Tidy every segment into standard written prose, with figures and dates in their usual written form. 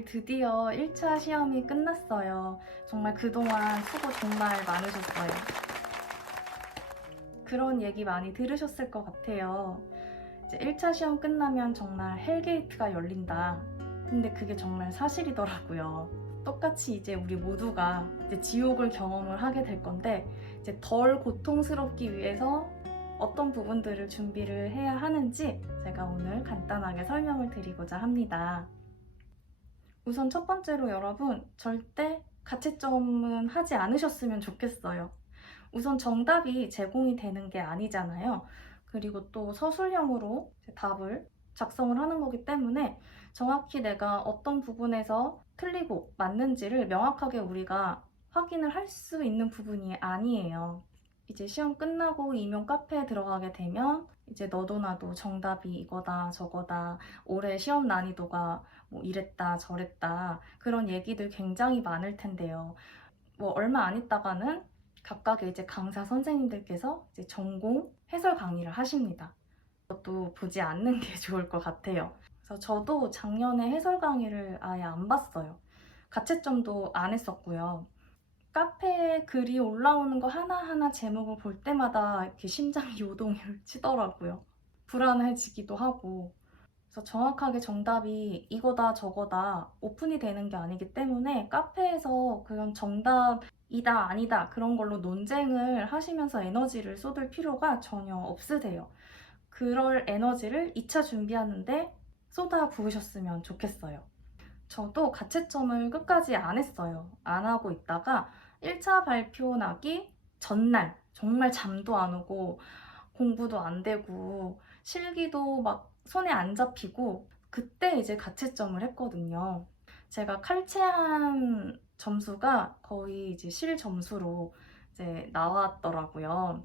오늘 드디어 1차 시험이 끝났어요. 정말 그동안 수고 정말 많으셨어요. 그런 얘기 많이 들으셨을 것 같아요. 이제 1차 시험 끝나면 정말 헬게이트가 열린다. 근데 그게 정말 사실이더라고요. 똑같이 이제 우리 모두가 이제 지옥을 경험을 하게 될 건데, 이제 덜 고통스럽기 위해서 어떤 부분들을 준비를 해야 하는지 제가 오늘 간단하게 설명을 드리고자 합니다. 우선 첫 번째로 여러분, 절대 가채점은 하지 않으셨으면 좋겠어요. 우선 정답이 제공이 되는 게 아니잖아요. 그리고 또 서술형으로 답을 작성을 하는 거기 때문에 정확히 내가 어떤 부분에서 틀리고 맞는지를 명확하게 우리가 확인을 할 수 있는 부분이 아니에요. 이제 시험 끝나고 임용 카페에 들어가게 되면 이제 너도 나도 정답이 이거다 저거다, 올해 시험 난이도가 뭐 이랬다 저랬다, 그런 얘기들 굉장히 많을 텐데요. 뭐 얼마 안 있다가는 각각의 이제 강사 선생님들께서 이제 전공 해설 강의를 하십니다. 그것도 보지 않는 게 좋을 것 같아요. 그래서 저도 작년에 해설 강의를 아예 안 봤어요. 가채점도 안 했었고요. 카페에 글이 올라오는 거 하나하나 제목을 볼 때마다 이렇게 심장이 요동을 치더라고요. 불안해지기도 하고. 그래서 정확하게 정답이 이거다 저거다 오픈이 되는 게 아니기 때문에 카페에서 그런 정답이다 아니다 그런 걸로 논쟁을 하시면서 에너지를 쏟을 필요가 전혀 없으세요. 그럴 에너지를 2차 준비하는데 쏟아 부으셨으면 좋겠어요. 저도 가채점을 끝까지 안 했어요. 안 하고 있다가 1차 발표 나기 전날 정말 잠도 안 오고 공부도 안 되고 실기도 막 손에 안 잡히고 그때 이제 가채점을 했거든요. 제가 칼체한 점수가 거의 이제 실 점수로 이제 나왔더라고요.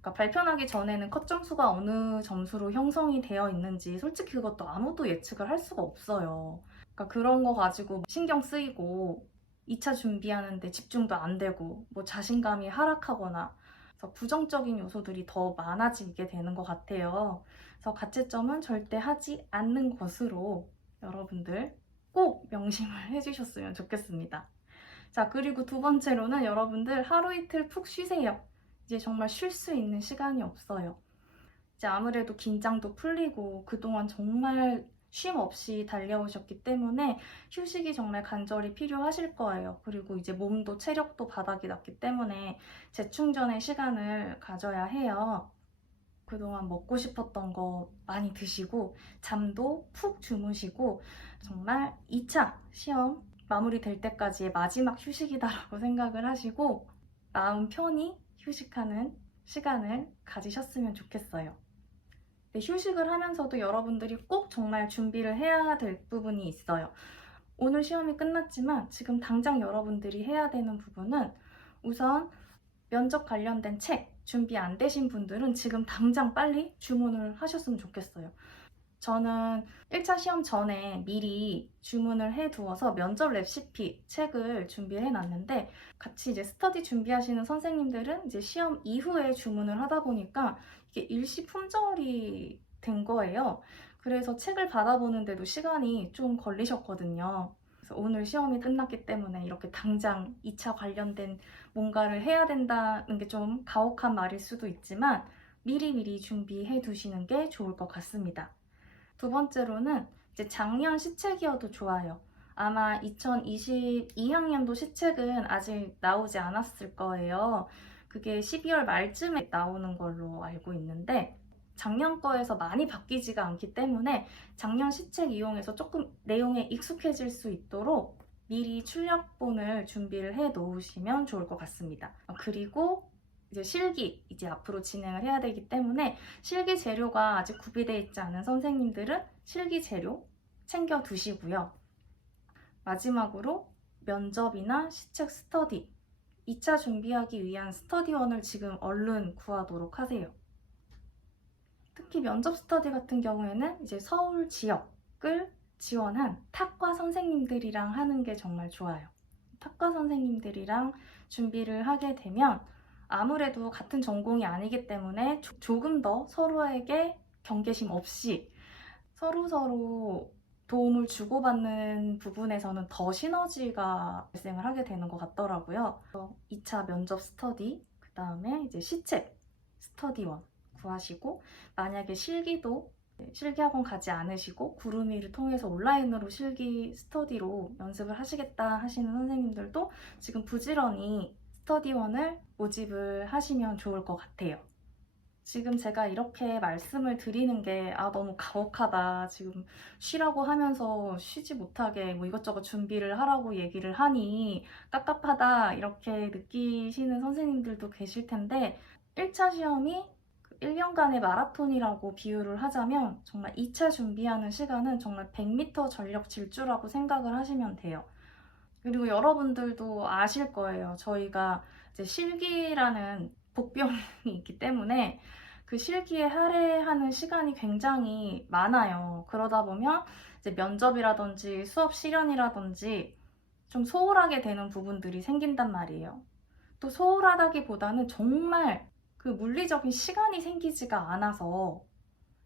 그러니까 발표 나기 전에는 컷 점수가 어느 점수로 형성이 되어 있는지 솔직히 그것도 아무도 예측을 할 수가 없어요. 그러니까 그런 거 가지고 신경 쓰이고 2차 준비하는데 집중도 안 되고 뭐 자신감이 하락하거나 그래서 부정적인 요소들이 더 많아지게 되는 것 같아요. 그래서 가채점은 절대 하지 않는 것으로 여러분들 꼭 명심을 해주셨으면 좋겠습니다. 자, 그리고 두 번째로는 여러분들 하루 이틀 푹 쉬세요. 이제 정말 쉴 수 있는 시간이 없어요. 이제 아무래도 긴장도 풀리고 그동안 정말 쉼 없이 달려오셨기 때문에 휴식이 정말 간절히 필요하실 거예요. 그리고 이제 몸도 체력도 바닥이 났기 때문에 재충전의 시간을 가져야 해요. 그동안 먹고 싶었던 거 많이 드시고 잠도 푹 주무시고 정말 2차 시험 마무리될 때까지의 마지막 휴식이다라고 생각을 하시고 마음 편히 휴식하는 시간을 가지셨으면 좋겠어요. 네, 휴식을 하면서도 여러분들이 꼭 정말 준비를 해야 될 부분이 있어요. 오늘 시험이 끝났지만 지금 당장 여러분들이 해야 되는 부분은 우선 면접 관련된 책 준비 안 되신 분들은 지금 당장 빨리 주문을 하셨으면 좋겠어요. 저는 1차 시험 전에 미리 주문을 해두어서 면접 레시피 책을 준비해 놨는데 같이 이제 스터디 준비하시는 선생님들은 이제 시험 이후에 주문을 하다 보니까 이게 일시품절이 된 거예요. 그래서 책을 받아보는데도 시간이 좀 걸리셨거든요. 그래서 오늘 시험이 끝났기 때문에 이렇게 당장 2차 관련된 뭔가를 해야 된다는 게 좀 가혹한 말일 수도 있지만 미리미리 준비해 두시는 게 좋을 것 같습니다. 두 번째로는 이제 작년 시책이어도 좋아요. 아마 2022학년도 시책은 아직 나오지 않았을 거예요. 그게 12월 말쯤에 나오는 걸로 알고 있는데 작년 거에서 많이 바뀌지가 않기 때문에 작년 시책 이용해서 조금 내용에 익숙해질 수 있도록 미리 출력본을 준비를 해 놓으시면 좋을 것 같습니다. 그리고 이제 실기 이제 앞으로 진행을 해야 되기 때문에 실기 재료가 아직 구비되어 있지 않은 선생님들은 실기 재료 챙겨 두시고요. 마지막으로 면접이나 시책 스터디 2차 준비하기 위한 스터디원을 지금 얼른 구하도록 하세요. 특히 면접 스터디 같은 경우에는 이제 서울 지역을 지원한 탁과 선생님들이랑 하는 게 정말 좋아요. 탁과 선생님들이랑 준비를 하게 되면 아무래도 같은 전공이 아니기 때문에 조금 더 서로에게 경계심 없이 서로서로 도움을 주고받는 부분에서는 더 시너지가 발생을 하게 되는 것 같더라고요. 2차 면접 스터디, 그 다음에 이제 시책 스터디원 구하시고, 만약에 실기학원 가지 않으시고 구루미를 통해서 온라인으로 실기 스터디로 연습을 하시겠다 하시는 선생님들도 지금 부지런히 스터디원을 모집을 하시면 좋을 것 같아요. 지금 제가 이렇게 말씀을 드리는 게 너무 가혹하다. 지금 쉬라고 하면서 쉬지 못하게 뭐 이것저것 준비를 하라고 얘기를 하니 깝깝하다 이렇게 느끼시는 선생님들도 계실 텐데, 1차 시험이 1년간의 마라톤이라고 비유를 하자면 정말 2차 준비하는 시간은 정말 100m 전력 질주라고 생각을 하시면 돼요. 그리고 여러분들도 아실 거예요. 저희가 이제 실기라는 복병이 있기 때문에 그 실기에 할애하는 시간이 굉장히 많아요. 그러다 보면 이제 면접이라든지 수업 실현이라든지 좀 소홀하게 되는 부분들이 생긴단 말이에요. 또 소홀하다기보다는 정말 그 물리적인 시간이 생기지가 않아서,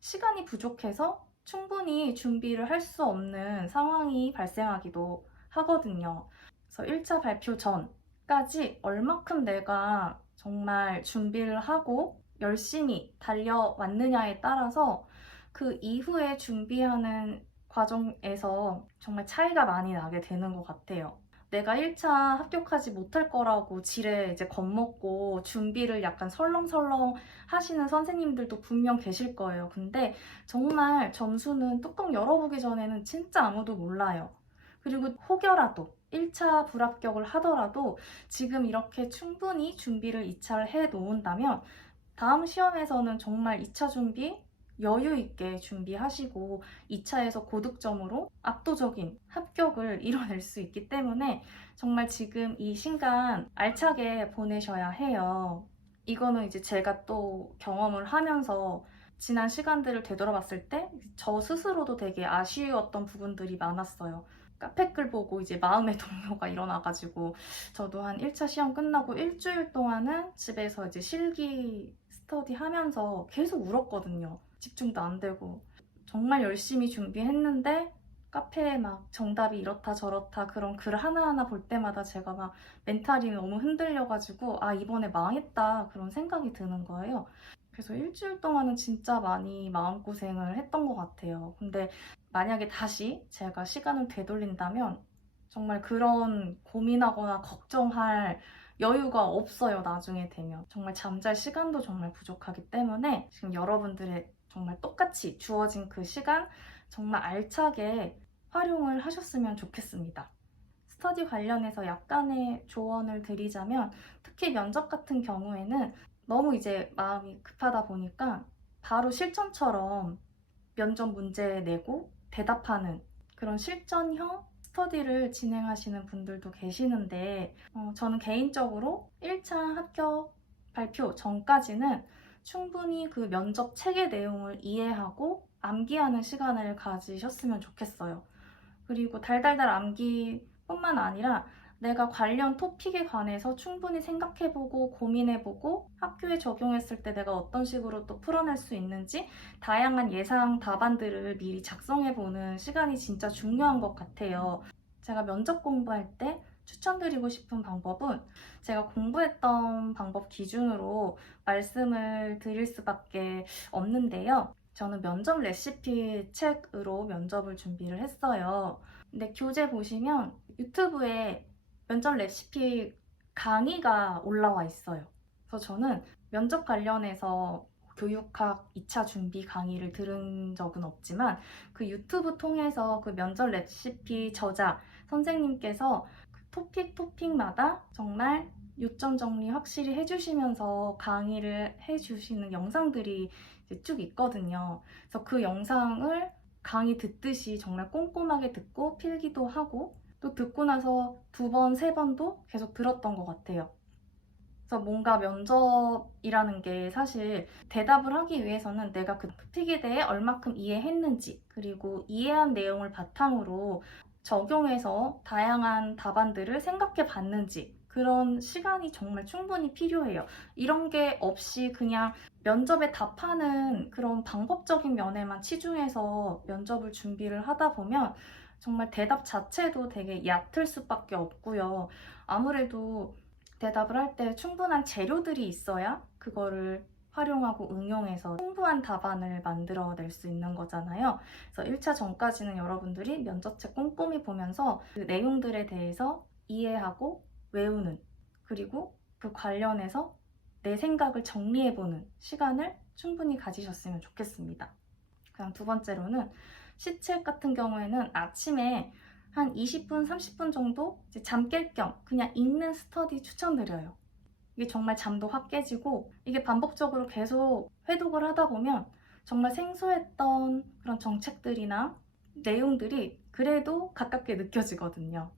시간이 부족해서 충분히 준비를 할 수 없는 상황이 발생하기도 하거든요. 그래서 1차 발표 전까지 얼마큼 내가 정말 준비를 하고 열심히 달려왔느냐에 따라서 그 이후에 준비하는 과정에서 정말 차이가 많이 나게 되는 것 같아요. 내가 1차 합격하지 못할 거라고 지레 이제 겁먹고 준비를 약간 설렁설렁 하시는 선생님들도 분명 계실 거예요. 근데 정말 점수는 뚜껑 열어보기 전에는 진짜 아무도 몰라요. 그리고 혹여라도 1차 불합격을 하더라도 지금 이렇게 충분히 준비를 2차를 해 놓은다면 다음 시험에서는 정말 2차 준비 여유 있게 준비하시고 2차에서 고득점으로 압도적인 합격을 이뤄낼 수 있기 때문에 정말 지금 이 시간 알차게 보내셔야 해요. 이거는 이제 제가 또 경험을 하면서 지난 시간들을 되돌아봤을 때 저 스스로도 되게 아쉬웠던 부분들이 많았어요. 카페글 보고 이제 마음의 동요가 일어나가지고 저도 한 1차 시험 끝나고 일주일 동안은 집에서 이제 실기 스터디 하면서 계속 울었거든요. 집중도 안 되고. 정말 열심히 준비했는데 카페에 막 정답이 이렇다 저렇다 그런 글 하나하나 볼 때마다 제가 막 멘탈이 너무 흔들려가지고 이번에 망했다 그런 생각이 드는 거예요. 그래서 일주일 동안은 진짜 많이 마음고생을 했던 것 같아요. 근데 만약에 다시 제가 시간을 되돌린다면 정말 그런 고민하거나 걱정할 여유가 없어요, 나중에 되면. 정말 잠잘 시간도 정말 부족하기 때문에 지금 여러분들의 정말 똑같이 주어진 그 시간 정말 알차게 활용을 하셨으면 좋겠습니다. 스터디 관련해서 약간의 조언을 드리자면, 특히 면접 같은 경우에는 너무 이제 마음이 급하다 보니까 바로 실전처럼 면접 문제 내고 대답하는 그런 실전형 스터디를 진행하시는 분들도 계시는데, 저는 개인적으로 1차 합격 발표 전까지는 충분히 그 면접 책의 내용을 이해하고 암기하는 시간을 가지셨으면 좋겠어요. 그리고 달달달 암기뿐만 아니라 내가 관련 토픽에 관해서 충분히 생각해보고 고민해보고 학교에 적용했을 때 내가 어떤 식으로 또 풀어낼 수 있는지 다양한 예상 답안들을 미리 작성해보는 시간이 진짜 중요한 것 같아요. 제가 면접 공부할 때 추천드리고 싶은 방법은 제가 공부했던 방법 기준으로 말씀을 드릴 수밖에 없는데요. 저는 면접 레시피 책으로 면접을 준비를 했어요. 근데 교재 보시면 유튜브에 면접 레시피 강의가 올라와 있어요. 그래서 저는 면접 관련해서 교육학 2차 준비 강의를 들은 적은 없지만 그 유튜브 통해서 그 면접 레시피 저자 선생님께서 그 토픽마다 정말 요점 정리 확실히 해주시면서 강의를 해주시는 영상들이 이제 쭉 있거든요. 그래서 그 영상을 강의 듣듯이 정말 꼼꼼하게 듣고 필기도 하고 또 듣고 나서 2번, 3번도 계속 들었던 것 같아요. 그래서 뭔가 면접이라는 게 사실 대답을 하기 위해서는 내가 그 토픽에 대해 얼마큼 이해했는지, 그리고 이해한 내용을 바탕으로 적용해서 다양한 답안들을 생각해 봤는지, 그런 시간이 정말 충분히 필요해요. 이런 게 없이 그냥 면접에 답하는 그런 방법적인 면에만 치중해서 면접을 준비를 하다 보면 정말 대답 자체도 되게 얕을 수밖에 없고요. 아무래도 대답을 할 때 충분한 재료들이 있어야 그거를 활용하고 응용해서 풍부한 답안을 만들어낼 수 있는 거잖아요. 그래서 1차 전까지는 여러분들이 면접책 꼼꼼히 보면서 그 내용들에 대해서 이해하고 외우는, 그리고 그 관련해서 내 생각을 정리해보는 시간을 충분히 가지셨으면 좋겠습니다. 그다음 두 번째로는 시책 같은 경우에는 아침에 한 20분, 30분 정도 잠 깰 겸 그냥 읽는 스터디 추천드려요. 이게 정말 잠도 확 깨지고 이게 반복적으로 계속 회독을 하다 보면 정말 생소했던 그런 정책들이나 내용들이 그래도 가깝게 느껴지거든요.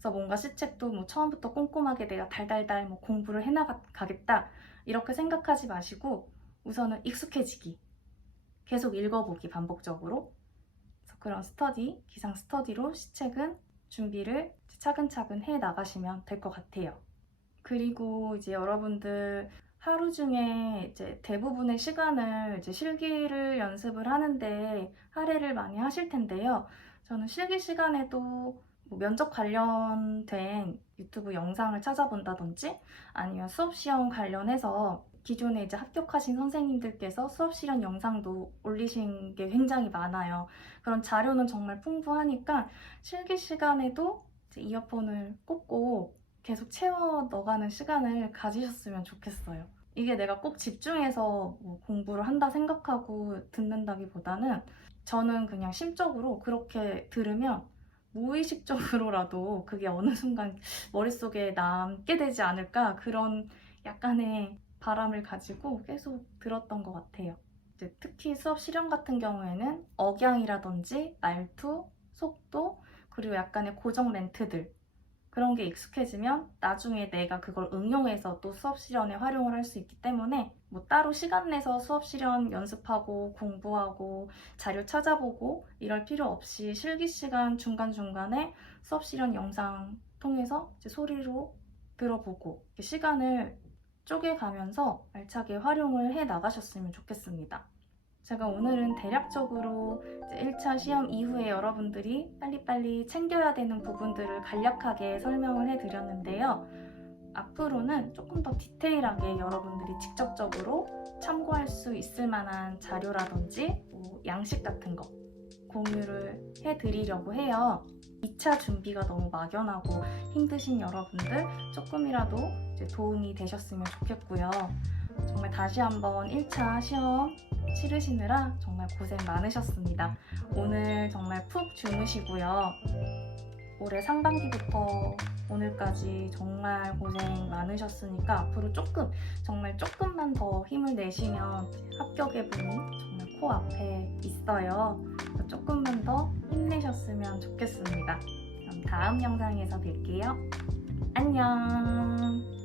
그래서 뭔가 시책도 뭐 처음부터 꼼꼼하게 내가 달달달 뭐 공부를 해나가겠다 이렇게 생각하지 마시고 우선은 익숙해지기, 계속 읽어보기 반복적으로. 그래서 그런 스터디, 기상 스터디로 시책은 준비를 차근차근 해 나가시면 될 것 같아요. 그리고 이제 여러분들 하루 중에 이제 대부분의 시간을 이제 실기를 연습을 하는데 할애를 많이 하실 텐데요. 저는 실기 시간에도 뭐 면접 관련된 유튜브 영상을 찾아본다든지 아니면 수업 시험 관련해서 기존에 이제 합격하신 선생님들께서 수업 실현 영상도 올리신 게 굉장히 많아요. 그런 자료는 정말 풍부하니까 실기 시간에도 이제 이어폰을 꽂고 계속 채워 넣어가는 시간을 가지셨으면 좋겠어요. 이게 내가 꼭 집중해서 뭐 공부를 한다 생각하고 듣는다기보다는 저는 그냥 심적으로 그렇게 들으면 무의식적으로라도 그게 어느 순간 머릿속에 남게 되지 않을까 그런 약간의 바람을 가지고 계속 들었던 것 같아요. 이제 특히 수업 실현 같은 경우에는 억양이라든지 말투, 속도, 그리고 약간의 고정 멘트들 그런 게 익숙해지면 나중에 내가 그걸 응용해서 또 수업 실현에 활용을 할 수 있기 때문에 뭐 따로 시간 내서 수업 실현 연습하고 공부하고 자료 찾아보고 이럴 필요 없이 실기 시간 중간중간에 수업 실현 영상 통해서 이제 소리로 들어보고 시간을 쪼개가면서 알차게 활용을 해 나가셨으면 좋겠습니다. 제가 오늘은 대략적으로 이제 1차 시험 이후에 여러분들이 빨리빨리 챙겨야 되는 부분들을 간략하게 설명을 해드렸는데요. 앞으로는 조금 더 디테일하게 여러분들이 직접적으로 참고할 수 있을 만한 자료라든지 뭐 양식 같은 거 공유를 해드리려고 해요. 2차 준비가 너무 막연하고 힘드신 여러분들 조금이라도 이제 도움이 되셨으면 좋겠고요. 정말 다시 한번 1차 시험 치르시느라 정말 고생 많으셨습니다. 오늘 정말 푹 주무시고요. 올해 상반기부터 오늘까지 정말 고생 많으셨으니까 앞으로 정말 조금만 더 힘을 내시면 합격의 문이 정말 코앞에 있어요. 조금만 더 힘내셨으면 좋겠습니다. 그럼 다음 영상에서 뵐게요. 안녕!